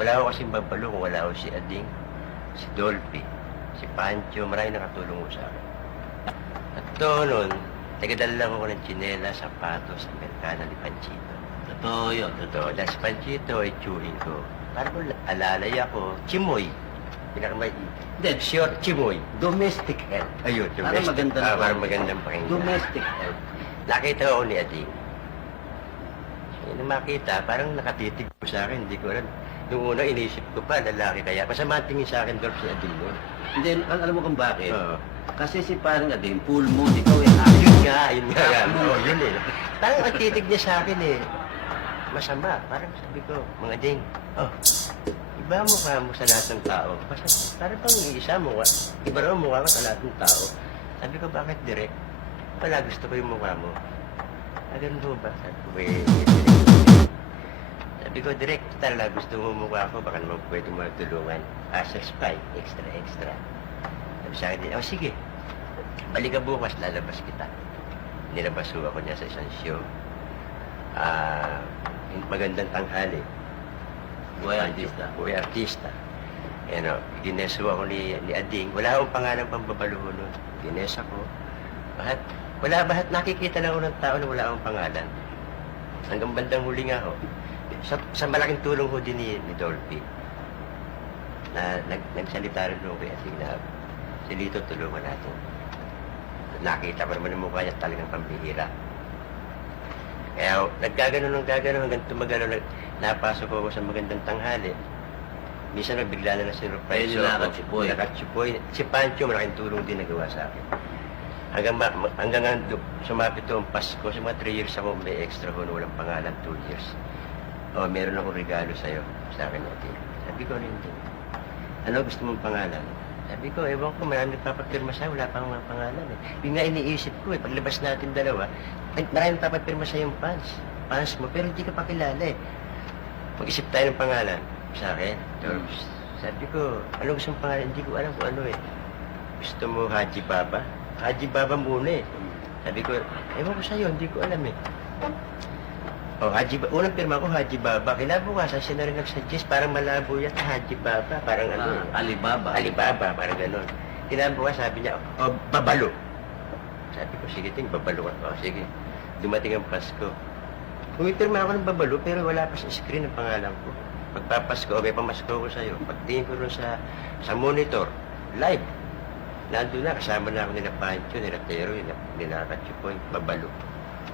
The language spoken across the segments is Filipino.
Wala ako kasing babalo kung wala ako si Ading, si Dolphy, si Pancho, marami nakatulong ko sa akin. At noon, tagadala lang ako ng tsinela, sapatos, sa merkana ni Panchito. Totoo yun. Totoo, dahil si Panchito ay chewing ko. Parang kung alalay ako, chimoy. Pinakamay, Hindi, short chimoy. domestic help. Ayun, Parang magandang parang magandang pakinggan. Domestic help. Nakita ko ni Ading. Nung makita, parang nakatitig ko sa akin, hindi ko alam. Nung una, inisip ko pa, lalaki kaya. Masama ang tingin sa akin, Dolph, si Ading mo. And then, alam mo kung bakit? Oo. Kasi si parang Ading, full moon, ikaw ay half Yun moon. nga, yun nga. Oo, yun eh. Parang ang titig niya sa akin eh. Masama. Parang sabi ko, mga Ding, iba ang mukha mo sa lahat ng tao. Parang pang iisa mukha. Iba raw ang mukha ko sa lahat ng tao. Sabi ko, bakit direct? Wala, gusto ko yung mukha mo. Ganun ba? Sabi ko, sabi ko, direct talaga, gusto mo mukha ko, baka naman pwede mo tulungan. As a spy, extra. Sabi sa akin, sige, balik ka bukas, lalabas kita. Nilabas ko ako niya sa isang show. Magandang tanghali. Buhay artista. Buhay artista. Gineso ako ni Ading. Wala akong pangalan pambabaluho nun. Gines ako. Bahat nakikita lang ako ng tao na wala akong pangalan. Hanggang bandang huli nga ako. Sa malaking tulong ko din ni Dolphy. Na nagsalita rin ako kay Ading na si Lito tulungan natin. Nakita ko naman ang mukha niya talagang pambihira. Kaya nagkagano hanggang tumagano, napasok ako sa magandang tanghali. Minsan bigla na sinurprise ako. Nakatsipoy. Si Pancho, malaking tulong din nagawa sa akin. Hanggang sumapit ko ang Pasko, sa mga 3 years ako may extra ko na walang pangalan, 2 years. Meron akong regalo sa'yo, sa akin natin. Sabi ko, ano gusto mong pangalan? Sabi ko, ewan ko, marami nagpapapirma sa'yo, wala pang mga pangalan eh. Yung nga iniisip ko paglabas natin dalawa, marami nagpapapirma sa'yo yung fans mo, pero hindi ka pa kilala eh. Mag-isip tayo ng pangalan sa akin. Sabi ko, ano gusto mong pangalan? Hindi ko alam kung ano eh. Gusto mo Haji Baba? Haji Baba muna eh. Sabi ko, ewan ko sa'yo, hindi ko alam eh. Unang pirma ko, Haji Baba. Kinabukasan, siya na rin nag-suggest, parang malabo yan, Haji Baba. Parang Alibaba. Alibaba, parang gano'n. Kinabukasan, sabi niya, babalo. Sabi ko, sige ting, babalo ka. Sige. Dumating ang Pasko. Pumipirma ako ng babalo, pero wala pa sa screen ang pangalan ko. Pagpapasko, may pamasko ko sa'yo. Pagtingin ko rin sa monitor, live. Nandun na, kasama na ako nila Pancho, nila Tero, nila Kachupoy, babalo.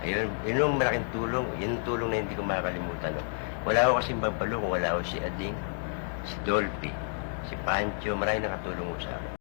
Ayun, yun yung malaking tulong, yun yung tulong na hindi ko makakalimutan. No? Wala ako kasing babalo kung wala ako si Ading, si Dolphy, si Pancho, marami nakatulong ko sa akin.